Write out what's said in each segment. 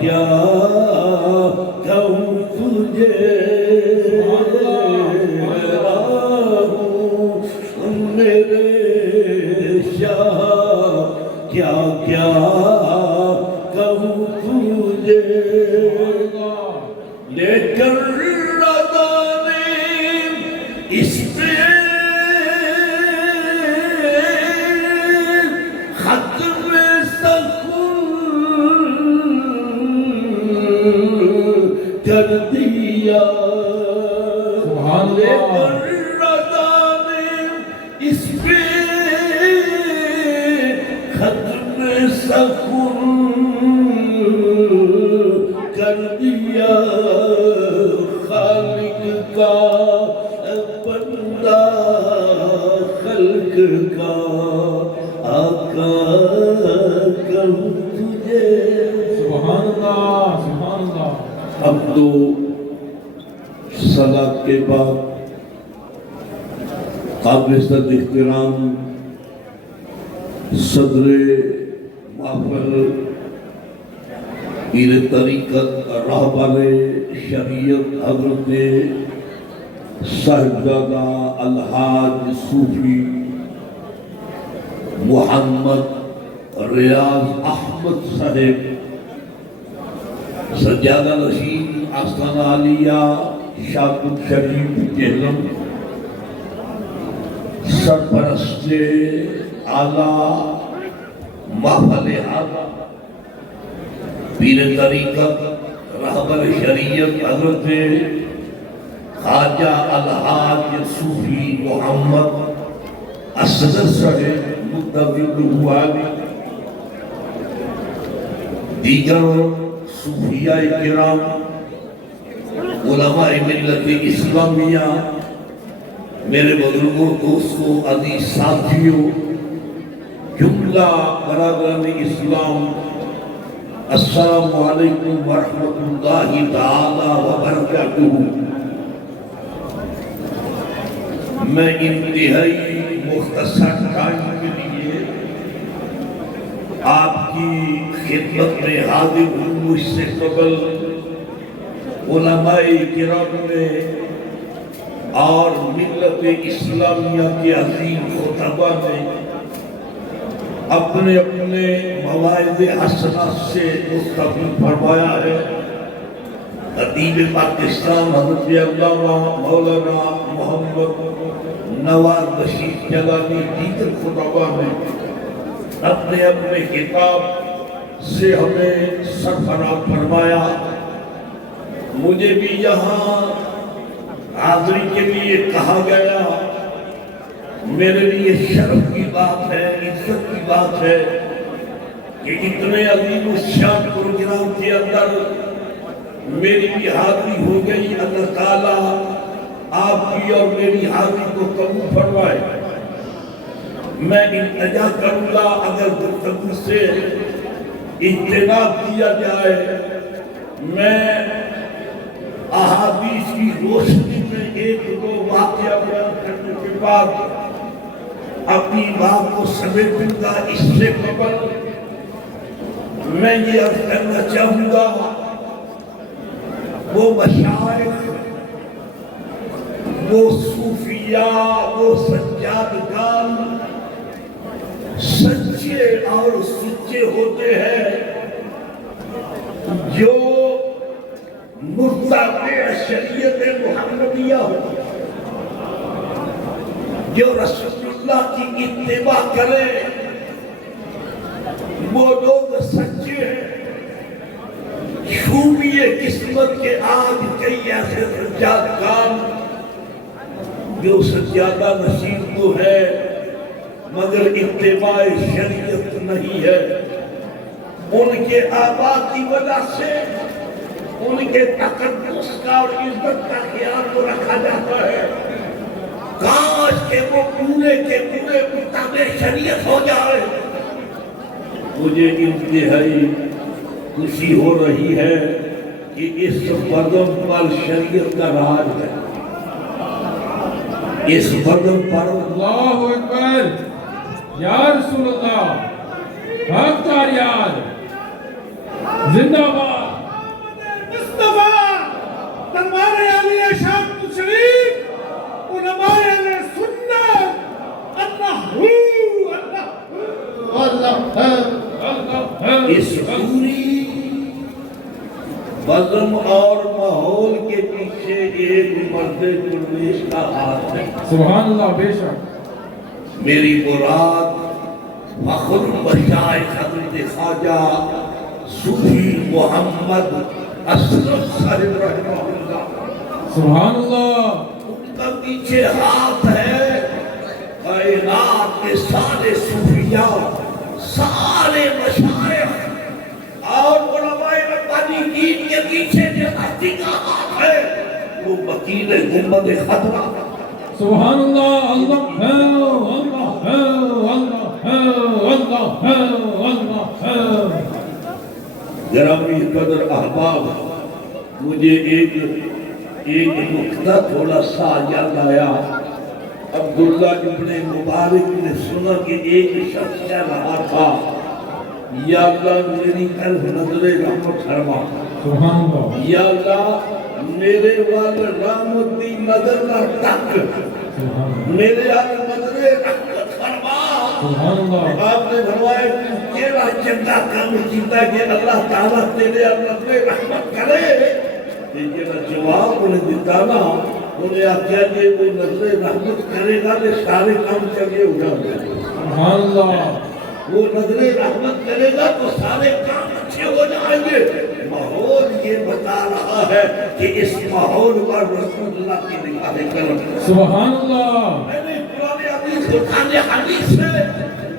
کیا کہوں تجھے میرے شاہ کیا کیا کہوں تجھے لیکن رضا نے اس پہ ختم سکون کر دیا سبحان اللہ رضا نے اس پہ ختم سکون کر دیا خالق کا بندہ خلق کا آقا کہوں تجھے سبحان اللہ سبحان اللہ اب تو صلاة کے بعد قابل صد احترام صدر محفل پیر طریقت راہبر شریعت حضرت صاحبزادہ الحاج صوفی محمد ریاض احمد صاحب سجادہ نشین آستانہ عالیہ شاکر شریف جہلم سرپرست اعلیٰ محفل اعلیٰ پیر طریقت رہبر شریعت حضرت خواجہ الحاج صوفی محمد اصغر صاحب متوفی ہوئے دیگر صوفیاء کرام علماء ملت اسلامیہ میرے بزرگوں دوستوں عزیز ساتھیوں جملہ برادران اسلام السلام علیکم ورحمۃ اللہ تعالی وبرکاتہ میں انتہائی مختصر ٹائم کے لیے آپ کی خدمت میں حاضر ہوں مجھ سے قبل علماء کرام نے اور ملت اسلامیہ کے عظیم خطبہ نے اپنے اپنے مواعظ حسنات سے مستفید فرمایا ہے خطیب پاکستان حضرت علامہ مولانا محمد نواز بشیر جلالی دیگر خطبہ نے اپنے اپنے کتاب سے ہمیں سرفراز فرمایا مجھے بھی یہاں حاضری کے لیے کہا گیا میرے لیے شرف کی بات ہے عزت کی بات ہے کہ اتنے عظیم الشان پروگرام کے اندر میری بھی حاضری ہو گئی اللہ تعالیٰ آپ کی اور میری حاضری کو قبول فرمائے میں التجا کروں گا اگر گفتگو سے اجتناب کیا جائے میں احادیث کی روشنی میں ایک دو واقعہ بیان کرنے کے بعد اپنی بات کو سمیٹوں گا اس سے قبل میں یہ عرض کرنا چاہوں گا وہ مشائخ وہ صوفیاء وہ سجادگان سچے اور سچے ہوتے ہیں جو متبع شریعت محمدیہ ہو جو رسول اللہ کی اتباع کرے وہ لوگ سچے ہیں شومی قسمت کے آج کئی ایسے سجادگان جو سجادہ نصیب تو ہے مگر اتباع شریعت نہیں ہے ان کے آبا کی وجہ سے ان کے تقدس کا اور عزت کا خیال تو رکھا جاتا ہے کاش کہ وہ پورے کے پورے مطابق شریعت ہو جائے مجھے انتہائی خوشی ہو رہی ہے کہ اس قدم پر شریعت کا راج ہے اس قدم پر اللہ اکبر یا رسول اللہ حق تاریاد زندہ باد اس پوری بزم اور ماحول کے پیچھے ایک مرد درویش کا ہاتھ ہے. سبحان اللہ. بے شک. میری مراد فخر مشائخ حضرت خواجہ صوفی محمد اشرف صاحب رحمہ اللہ. سبحان اللہ. ان کا پیچھے ہاتھ ہے. کائنات کے سارے صوفیاء، سارے مشائخ اور علماء ربانی دین کے پیچھے جو ہاتھی کا ہاتھ ہے وہ وکیل گنبد خضرا. سبحان اللہ. اللہ ہے، اللہ ہے، اللہ ہے، اللہ ہے، اللہ ہے. گرامی قدر احباب، مجھے ایک نکتہ تھوڑا سا یاد آیا. عبداللہ ابن مبارک نے سنا کہ ایک شخص کہہ رہا تھا یا اللہ میری طرف نظر رحمت فرما. سبحان اللہ. یا اللہ میرے والد رحمت دی نظر نہ تک، سبحان اللہ. میرے والد نظر رحمت فرما. سبحان اللہ. آپ نے فرمایا کہ کیڑا چنگا کام کیتا کہ اللہ تعالیٰ تیرے نظر رحمت کرے. جیڑا جواب انہیں دیتا نا، انہیں آخیا کہ وہ نظر رحمت کرے گا تو سارے کام چنگے ہو جائیں گے. سبحان اللہ. وہ نظر رحمت کرے گا تو سارے کام اچھے ہو جائیں گے. ماحول یہ بتا رہا ہے کہ اس ماحول پر رسول اللہ کی نگاہ کرم. سبحان اللہ. میں نے قرآن حدیث قرآن حدیث سے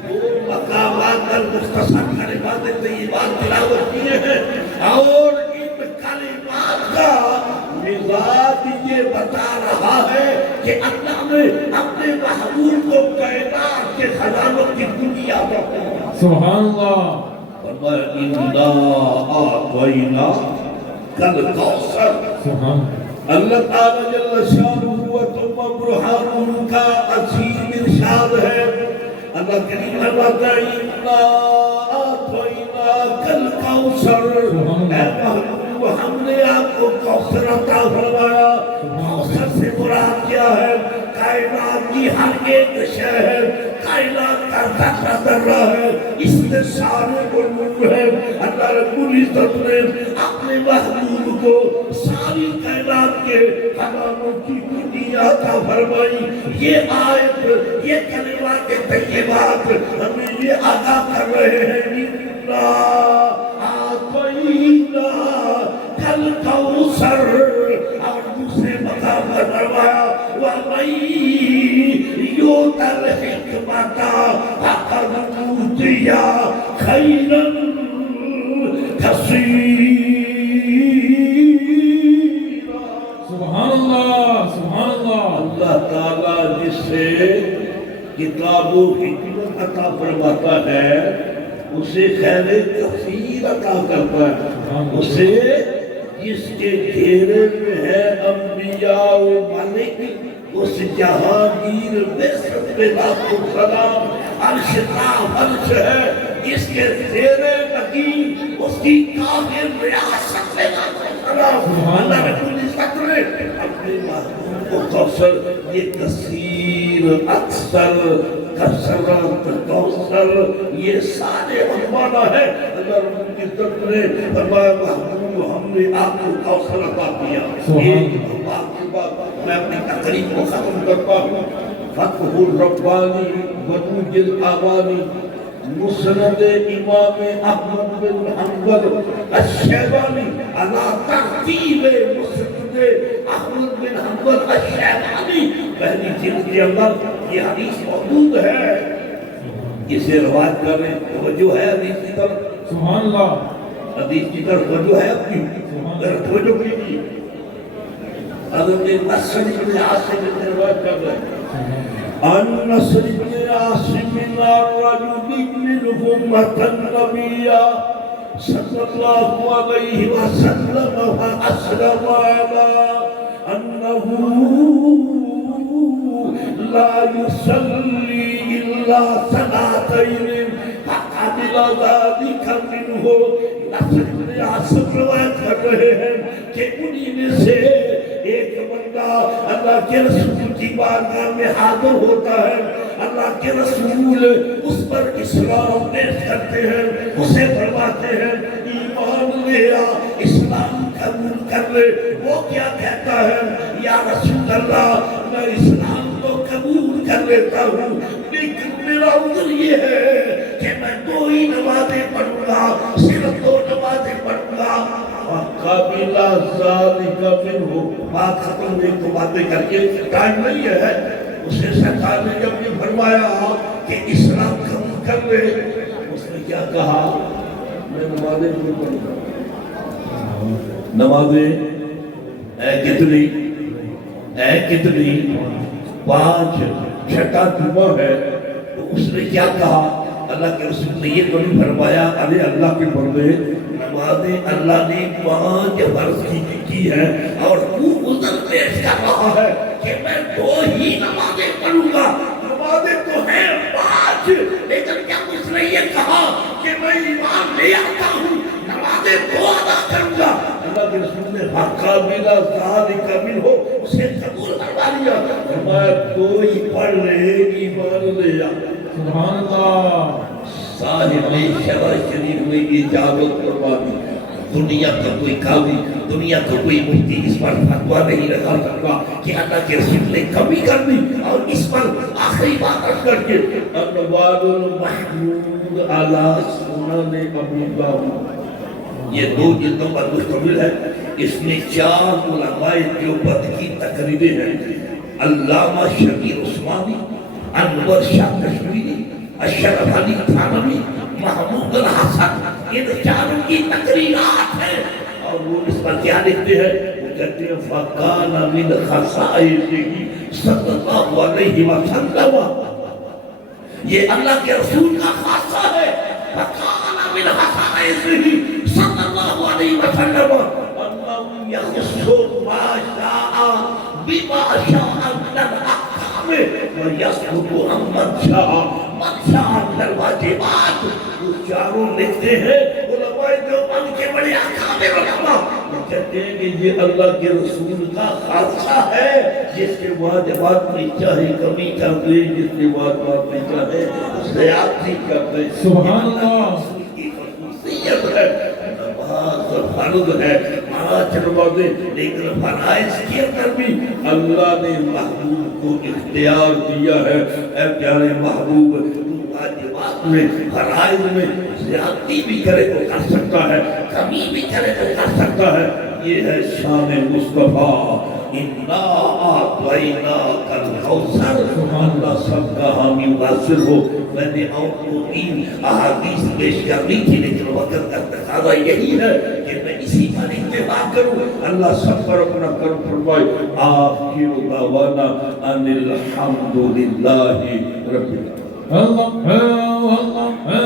وہ مقامات پر مختصر کلمات طیبات تلاوت کیے ہیں اور ان کلمات کا مزاج یہ بتا رہا ہے کہ اللہ نے اپنے محبوب کو کائنات کے خزانوں کی کنجی عطا کی. سبحان اللہ. اِنَّا أَعْطَيْنَا كَالْكَوْثَرَ. سبحان اللہ تعالیٰ جل شانہ و تم برہان کا عظیم ارشاد ہے. اللہ کریم فرماتا ہے اِنَّا أَعْطَيْنَا كَالْكَوْثَرَ. اے محبوب ہم نے آپ کو کوثر عطا فرمایا. کوثر سے مراد کیا ہے؟ کائنات کی ہر ایک شے ہے، کائنات کا ذرہ ذرہ ہے، اس میں سارے علوم ہے. اللہ رب العزت نے اپنے محبوب کو ساری کائنات کے خزانوں کی کنجی عطا فرمائی. یہ آیت، یہ کلمات طیبات ہمیں یہ آگاہ کر رہے ہیں اِنَّا أَعْطَيْنَا كَالْكَوْثَرَ. اور دوسرے مقام پر فرمایا وَمَن يُؤْتَ الْحِكْمَةَ فَقَدْ أُوتِیَ خَيْرًا كَثِیرًا. سبحان اللہ. سبحان اللہ. اللہ تعالیٰ جسے کتاب و حکمت عطا فرماتا ہے اسے خیر کثیر عطا کرتا ہے. اسے جس کے گھیرے میں ہے انبیاء و ملک، اس جہانگیر مصر پہ لاکھوں سلام، عرش تا فرش ہے. جس کے زیرے نگین اس کی کامل ریاست پہ لاکھوں سلام. اللہ رب العزت نے اپنے محبوب کو کوثر، یہ کثیر، اکثر، کثرت، کوثر، یہ سارے عنوانہ ہے. اللہ رب العزت نے فرمایا محبوب ہم نے آپ کو کوثر عطا کیا. ایک بات کے بعد میں اپنی تقریر کو ختم کرتا ہوں. فتح الربانی ودوج الآبانی مسند امام احمد بن حنبل الشیبانی علی ترتیب مسند احمد بن حنبل الشیبانی. پہلی جلد کے اندر یہ حدیث موجود ہے. اسے روایت کر رہے ہیں. توجہ ہے حدیث کی طرف. سبحان اللہ. حدیث کی طرف توجہ ہے اپنی توجہ کیجیے. حضرت نصر بن عاصم نے روایت کر رہے ہیں عن نصر بن عاصم الرجل منهم أتى النبي صلى الله عليه وسلم فأسلم على أنه لا يصلي إلا صلاتين فقبل ذلك منه. نصر بن عاصم روایت کر رہے ہیں کہ انہی میں سے ایک بندہ اللہ کے رسول کی بارگاہ میں حاضر ہوتا ہے. اللہ کے رسول اس پر اسلام پیش کرتے ہیں، اسے فرماتے ہیں ایمان لے آ، اسلام قبول کر لے۔ وہ کیا کہتا ہے؟ یا رسول اللہ میں اسلام تو قبول کر لیتا ہوں، لیکن میرا عذر یہ ہے کہ میں 2 ہی نمازیں پڑھوں گا، صرف 2 نمازیں پڑھوں گا۔ قابل ذالک منہ، بات ختم ہوئی تو باتیں کر کے ٹائم نہیں ہے۔ اسے سرکار نے جب یہ فرمایا کہ اسلام قبول کر لے، اس نے کیا کہا؟ میں نمازیں نہیں پڑھوں گا۔ نمازیں کتنی 5، چھٹا جمعہ ہے۔ تو اس نے کیا کہا؟ اللہ کے رسول نے یہ تو نہیں فرمایا ارے اللہ کے بندے نمازیں اللہ نے 5 فرض کی ہے اور تو عذر پیش کر رہا ہے کہ میں 2 ہی نمازیں پڑھوں گا۔ نمازیں تو ہیں 5، لیکن کیا اس نے یہ کہا کہ میں ایمان لے آتا ہوں، نمازیں 2 ادا کروں گا؟ اللہ کے رسول نے قابل ذالک منہ، اسے قبول کروا لیا، فرمایا 2 ہی پڑھ لے، ایمان لے آ۔ سبحان اللہ۔ صاحب شرع شریف میں اجازت فرما دی، دنیا کا کوئی قاضی، دنیا کا کوئی مفتی اس پر فتویٰ نہیں لگا سکتا کہ اللہ کے رسول نے کمی کر دی۔ اور اس پر آخری بات رکھ کر کے انوار المحمود علی سنن ابی داؤد، یہ 2 جلدوں پر مشتمل ہے۔ اس میں 4 علماء دیوبند کی تقریریں ہیں، علامہ شبیر عثمانی، انور شاہ کشمیری، اشرف علی تھانوی، محمود الحسن، ان 4 کی تقریرات ہیں۔ اور وہ اس پر کیا لکھتے ہیں؟ وہ کہتے ہیں فَقَانَ مِنْ خَصَائِصِهِ صلی اللہ علیہ وسلم، یہ اللہ کے رسول کا خاصہ ہے۔ فَقَانَ مِنْ خَصَائِصِهِ صلی اللہ علیہ وسلم أَنَّهُ يَخُصُّ مَا شَاءَ بِمَا شَاءَ مِنَ الْأَحْكَامِ وَيَسْقُطُ عَمَّنْ شَاءَ من الواجبات۔ وہ 4 لکھتے ہیں علماء دیوبند کے بڑے اکابر علماء، وہ کہتے ہیں کہ یہ اللہ کے رسول کا خاصہ ہے، جس کے واجبات میں چاہے کمی کر دے، جس کے واجبات میں چاہے زیادتی کر دے۔ سبحان اللہ۔ رسول کی خصوصیت ہے۔ نماز فرض ہے 5 نمازیں، لیکن فرائض کے اندر بھی اللہ نے محبوب کو اختیار دیا ہے۔ اے پیارے محبوب، واجبات میں، فرائض میں زیادتی بھی کرے تو کر سکتا ہے، کمی بھی کرے تو کر سکتا ہے۔ یہ ہے شان مصطفیٰ۔ اِنَّا أَعْطَيْنَاكَ الْكَوْثَرَ، اللہ سب کا حامی واصل ہو۔ میں نے اور 2-3 احادیث پیش کرنی تھی، لیکن وقت کا تقاضا یہی ہے کہ میں اسی پر اتفاق کروں۔ اللہ سب پر اپنا کرم فرمائے۔ آخر دعوانا ان الحمد للہ رب العالمین۔ اللہ